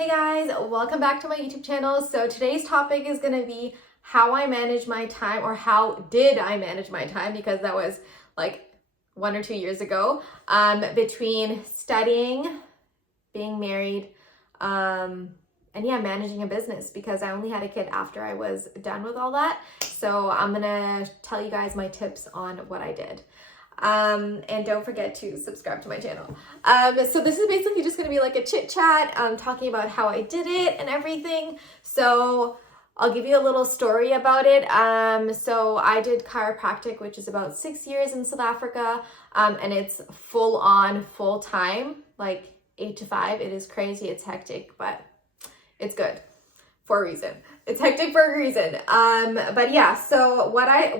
Hey guys, welcome back to my YouTube channel. So today's topic is going to be how I manage my time, or how did I manage my time, because that was like 1 or 2 years ago, between studying, being married, and yeah, managing a business, because I only had a kid after I was done with all that. So I'm going to tell you guys my tips on what I did. And don't forget to subscribe to my channel. So this is basically just going to be like a chit chat, talking about how I did it and everything. So I'll give you a little story about it. So I did chiropractic, which is about 6 years in South Africa. And it's full on, full time, like 8 to 5. It is crazy. It's hectic, but it's good for a reason. It's hectic for a reason. But yeah, so what I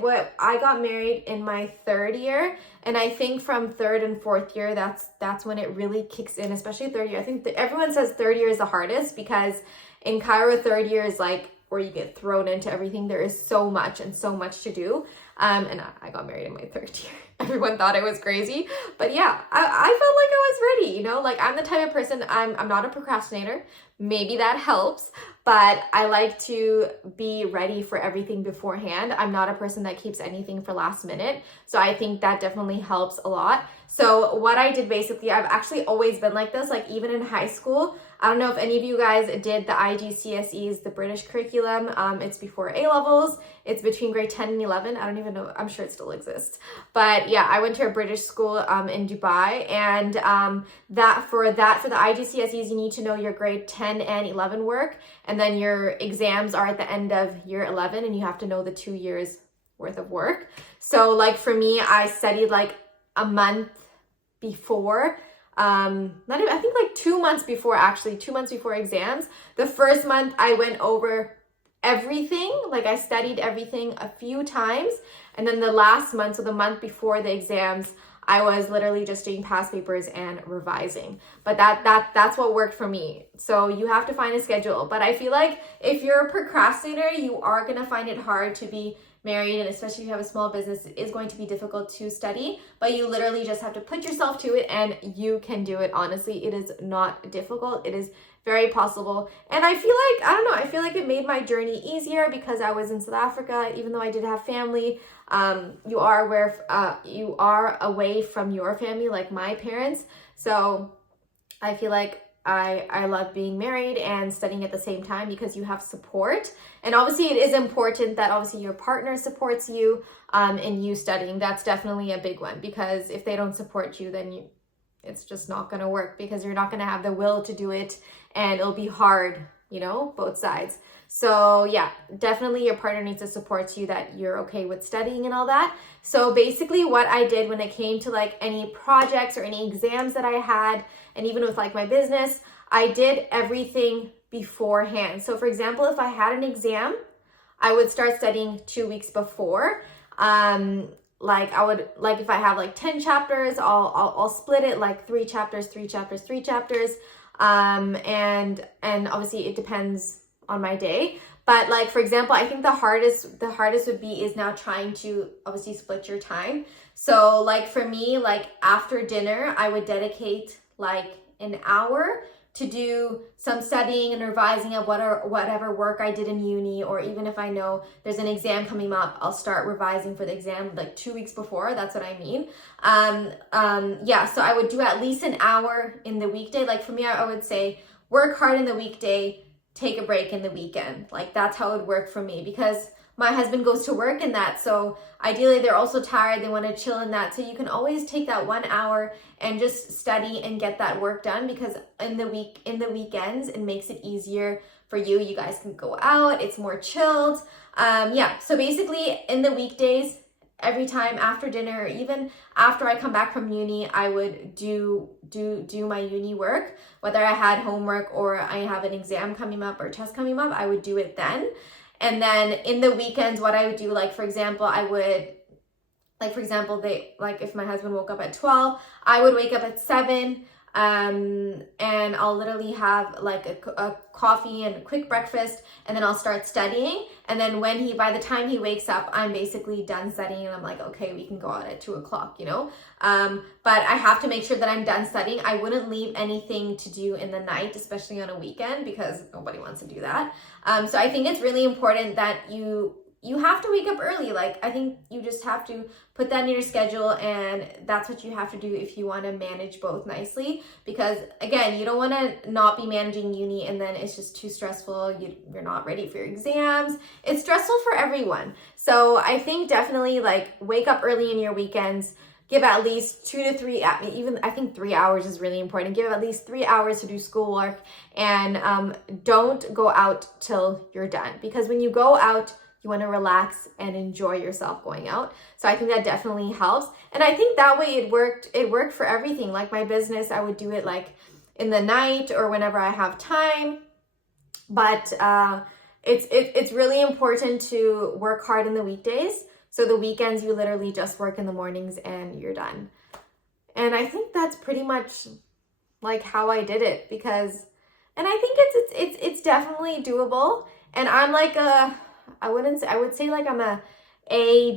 got married in my third year, and I think from third and fourth year, that's when it really kicks in, especially third year. I think everyone says third year is the hardest, because in chiro, third year is like where you get thrown into everything. There is so much to do. And I got married in my third year. Everyone thought I was crazy, but yeah, I felt like I was ready, like I'm the type of person, I'm not a procrastinator. Maybe that helps, but I like to be ready for everything beforehand. I'm not a person that keeps anything for last minute. So I think that definitely helps a lot. So what I did, basically, I've actually always been like this, like even in high school. I don't know if any of you guys did the IGCSEs, the British curriculum. It's before A-levels. It's between grade 10 and 11. I don't even know. I'm sure it still exists. But yeah, I went to a British school in Dubai. And for the IGCSEs, you need to know your grade 10 and 11 work. And then your exams are at the end of year 11, and you have to know the 2 years worth of work. So like for me, I studied like a month before. I think like 2 months before, actually 2 months before exams. The first month I went over everything, like I studied everything a few times. And then the last month, so the month before the exams, I was literally just doing past papers and revising. But that's what worked for me. So you have to find a schedule. But I feel like if you're a procrastinator, you are going to find it hard to be married, and especially if you have a small business, it is going to be difficult to study, but you literally just have to put yourself to it and you can do it. Honestly, it is not difficult. It is very possible. And I feel like, I don't know, I feel like it made my journey easier because I was in South Africa, even though I did have family. You are away from your family, like my parents. So I feel like I love being married and studying at the same time, because you have support. And obviously it is important that obviously your partner supports you in you studying. That's definitely a big one, because if they don't support you, then it's just not going to work, because you're not going to have the will to do it, and it'll be hard, both sides. So yeah, definitely your partner needs to support you, that you're okay with studying and all that. So basically what I did when it came to like any projects or any exams that I had, and even with like my business, I did everything beforehand. So for example, if I had an exam, I would start studying 2 weeks before. Like I would, like if I have like 10 chapters, I'll split it like 3 chapters, 3 chapters, 3 chapters. And obviously it depends on my day. But like, for example, I think the hardest would be is now trying to obviously split your time. So like for me, like after dinner, I would dedicate like an hour to do some studying and revising of whatever work I did in uni, or even if I know there's an exam coming up, I'll start revising for the exam like 2 weeks before. That's what I mean. Yeah, so I would do at least an hour in the weekday. Like for me, I would say work hard in the weekday, take a break in the weekend. Like that's how it would work for me, because my husband goes to work in that. So ideally they're also tired. They want to chill in that. So you can always take that 1 hour and just study and get that work done, because in the weekends, it makes it easier for you. You guys can go out. It's more chilled. Yeah. So basically in the weekdays, every time after dinner, or even after I come back from uni, I would do my uni work. Whether I had homework or I have an exam coming up or test coming up, I would do it then. And then in the weekends, what I would do, like, for example, if my husband woke up at 12, I would wake up at 7. And I'll literally have like a coffee and a quick breakfast, and then I'll start studying. And then by the time he wakes up, I'm basically done studying, and I'm like, okay, we can go out at 2 o'clock, you know? But I have to make sure that I'm done studying. I wouldn't leave anything to do in the night, especially on a weekend, because nobody wants to do that. So I think it's really important that you have to wake up early. Like, I think you just have to put that in your schedule, and that's what you have to do if you want to manage both nicely. Because again, you don't want to not be managing uni and then it's just too stressful. You're not ready for your exams. It's stressful for everyone. So I think definitely like wake up early in your weekends. Give at least 2 to 3, even I think 3 hours is really important. Give at least 3 hours to do schoolwork, and don't go out till you're done. Because when you go out, you want to relax and enjoy yourself going out. So I think that definitely helps. And I think that way it worked for everything. Like my business, I would do it like in the night or whenever I have time. But it's really important to work hard in the weekdays. So the weekends, you literally just work in the mornings and you're done. And I think that's pretty much like how I did it, and I think it's definitely doable. And I'm like I would say like I'm a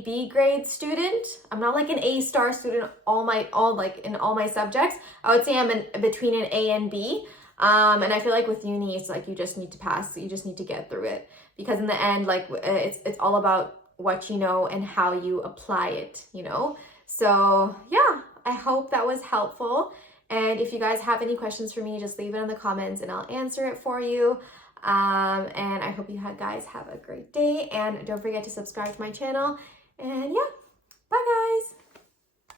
B grade student. I'm not like an A star student in all my subjects. I would say I'm between an A and B. And I feel like with uni, it's like you just need to pass. You just need to get through it, because in the end, like it's all about what you know and how you apply it, you know? So yeah, I hope that was helpful. And if you guys have any questions for me, just leave it in the comments and I'll answer it for you. And I hope you guys have a great day, and don't forget to subscribe to my channel. And yeah, bye guys.